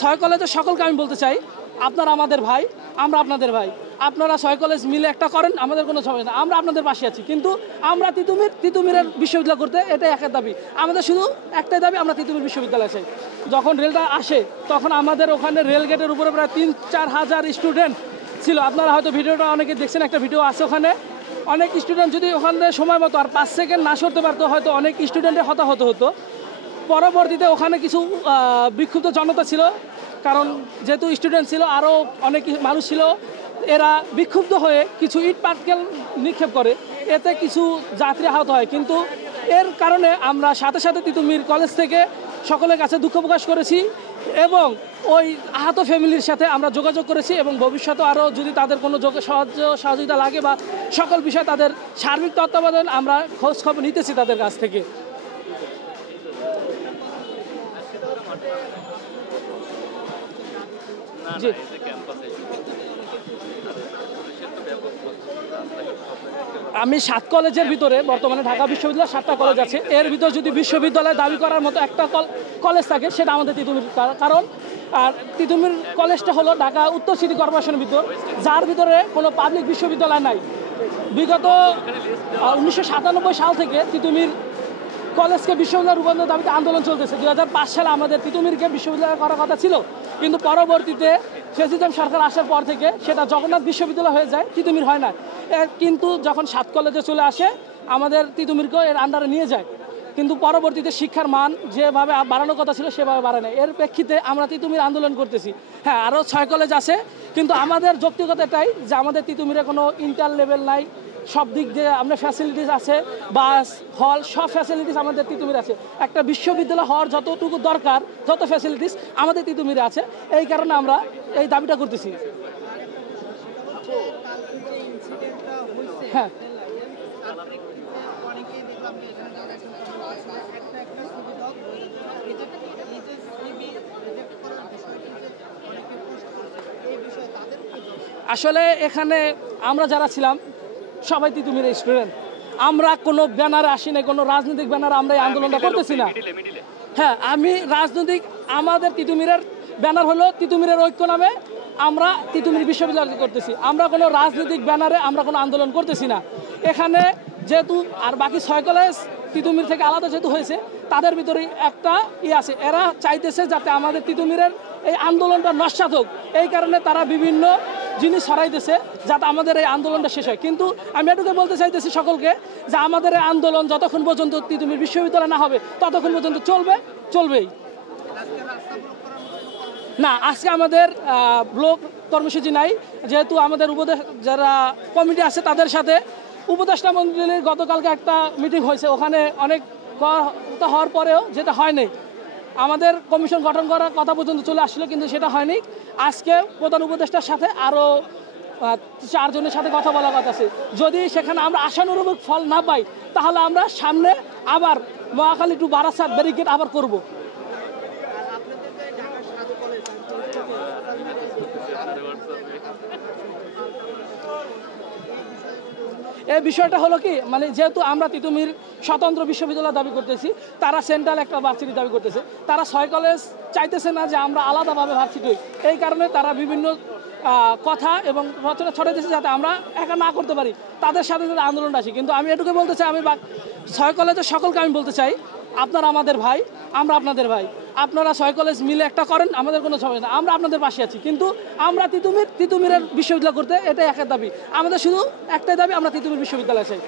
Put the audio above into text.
ছয় কলেজের সকলকে আমি বলতে চাই, আপনারা আমাদের ভাই, আমরা আপনাদের ভাই। আপনারা ছয় কলেজ মিলে একটা করেন, আমাদের কোনো সমস্যা না, আমরা আপনাদের পাশে আছি। কিন্তু আমরা তিতুমিরের বিশ্ববিদ্যালয় করতে এটাই একের দাবি। আমাদের শুধু একটাই দাবি, আমরা তিতুমির বিশ্ববিদ্যালয় চাই। যখন রেলটা আসে তখন আমাদের ওখানে রেল গেটের উপরে প্রায় 3-4 হাজার স্টুডেন্ট ছিল। আপনারা হয়তো ভিডিওটা অনেকে দেখছেন, একটা ভিডিও আছে ওখানে। অনেক স্টুডেন্ট যদি ওখানে সময় মতো আর 5 সেকেন্ড না সরতে পারতো, হয়তো অনেক স্টুডেন্টের হতাহত হতো। পরবর্তীতে ওখানে কিছু বিক্ষুব্ধ জনতা ছিল, কারণ যেহেতু স্টুডেন্ট ছিল, আরও অনেক মানুষ ছিল। এরা বিক্ষুব্ধ হয়ে কিছু ইট পাটকেল নিক্ষেপ করে, এতে কিছু যাত্রী আহত হয়। কিন্তু এর কারণে আমরা সাথে সাথে তিতুমির কলেজ থেকে সকলের কাছে দুঃখ প্রকাশ করেছি এবং ওই আহত ফ্যামিলির সাথে আমরা যোগাযোগ করেছি এবং ভবিষ্যতে আরও যদি তাদের কোনো সহযোগিতা লাগে বা সকল বিষয়ে তাদের সার্বিক তত্ত্বাবধান আমরা খোঁজ খবর নিতেছি তাদের কাছ থেকে। জি, আমি 7 কলেজের ভিতরে, বর্তমানে ঢাকা বিশ্ববিদ্যালয় 7টা কলেজ আছে, এর ভিতর যদি বিশ্ববিদ্যালয় দাবি করার মতো একটা কলেজ থাকে সেটা আমাদের তিতুমির। কারণ আর তিতুমির কলেজটা হলো ঢাকা উত্তর সিটি কর্পোরেশনের ভিতর, যার ভিতরে কোনো পাবলিক বিশ্ববিদ্যালয় নাই। বিগত 1997 সাল থেকে তিতুমির কলেজকে বিশ্ববিদ্যালয় রূপান্তরের দাবিতে আন্দোলন চলতেছে। 2005 সালে আমাদের তিতুমিরকে বিশ্ববিদ্যালয় করার কথা ছিল, কিন্তু পরবর্তীতে ফেসিজম সরকার আসার পর থেকে সেটা জগন্নাথ বিশ্ববিদ্যালয় হয়ে যায়, তিতুমির হয় না। কিন্তু যখন 7 কলেজে চলে আসে, আমাদের তিতুমিরকেও এর আন্ডারে নিয়ে যায়। কিন্তু পরবর্তীতে শিক্ষার মান যেভাবে বাড়ানোর কথা ছিল সেভাবে বাড়ে না। এর প্রেক্ষিতে আমরা তিতুমির আন্দোলন করতেছি। হ্যাঁ, আরও 6 কলেজ আছে, কিন্তু আমাদের যৌক্তিকতা এটাই যে আমাদের তিতুমিরে কোনো ইন্টার লেভেল নাই। সব দিক দিয়ে আমরা ফ্যাসিলিটিস আছে, বাস, হল, সব ফ্যাসিলিটিস আমাদের তিতুমিরে আছে। একটা বিশ্ববিদ্যালয় হওয়ার যতটুকু দরকার, যত ফ্যাসিলিটিস আমাদের তিতুমিরে আছে। এই কারণে আমরা এই দাবিটা করতেছি। হ্যাঁ, আসলে এখানে আমরা যারা ছিলাম সবাই তিতুমিরের স্টুডেন্ট। আমরা কোনো ব্যানারে আসি না, কোনো রাজনৈতিক ব্যানারে আমরা এই আন্দোলনটা করতেছি না। হ্যাঁ, আমি রাজনৈতিক, আমাদের তিতুমিরের ব্যানার হলো তিতুমিরের ঐক্য নামে আমরা তিতুমির বিশ্ববিদ্যালয় করতেছি। আমরা কোনো রাজনৈতিক ব্যানারে আমরা কোনো আন্দোলন করতেছি না এখানে। যেহেতু আর বাকি 6 কলেজ তিতুমির থেকে আলাদা যেহেতু হয়েছে, তাদের ভিতরে একটা আছে, এরা চাইতেছে যাতে আমাদের তিতুমিরের এই আন্দোলনটা নস্যাৎ হোক। এই কারণে তারা বিভিন্ন জিনিস ছড়াইতেছে যাতে আমাদের এই আন্দোলনটা শেষ হয়। কিন্তু আমি এটুকু বলতে চাইতেছি সকলকে যে আমাদের এই আন্দোলন যতক্ষণ পর্যন্ত তিতুমির বিশ্ববিদ্যালয় না হবে ততক্ষণ পর্যন্ত চলবেই। না, আজকে আমাদের ব্লক কর্মসূচি নাই, যেহেতু আমাদের যারা কমিটি আছে তাদের সাথে উপদেষ্টা মন্ডলীর গতকালকে একটা মিটিং হয়েছে, ওখানে অনেক কথা হওয়ার পরেও যেটা হয়নি। আমাদের কমিশন গঠন করার কথা পর্যন্ত চলে আসছিল, কিন্তু সেটা হয়নি। আজকে প্রধান উপদেষ্টার সাথে আরও 4 জনের সাথে কথা বলার কথা আছে। যদি সেখানে আমরা আশানুরূপ ফল না পাই, তাহলে আমরা সামনে আবার মহাখালী টু বারাসাত ব্যারিকেড আবার করব। এই বিষয়টা হলো কি, মানে যেহেতু আমরা তিতুমির স্বতন্ত্র বিশ্ববিদ্যালয় দাবি করতেছি, তারা সেন্ট্রাল একটা ভার্সিটি দাবি করতেছে। তারা 6 কলেজ চাইতেছে না যে আমরা আলাদাভাবে ভার্সিটি হই। এই কারণে তারা বিভিন্ন কথা এবং রচনা ছড়াইতেছে যাতে আমরা একা না করতে পারি, তাদের সাথে সাথে আন্দোলন আসি। কিন্তু আমি এটুকু বলতে চাই, আমি 6 কলেজের সকলকে আমি বলতে চাই, আপনারা আমাদের ভাই, আমরা আপনাদের ভাই। আপনারা 6 কলেজ মিলে একটা করেন, আমাদের কোনো সমস্যা না, আমরা আপনাদের পাশে আছি। কিন্তু আমরা তিতুমিরের বিশ্ববিদ্যালয় করতে এটাই একের দাবি। আমাদের শুধু একটাই দাবি, আমরা তিতুমির বিশ্ববিদ্যালয় চাই।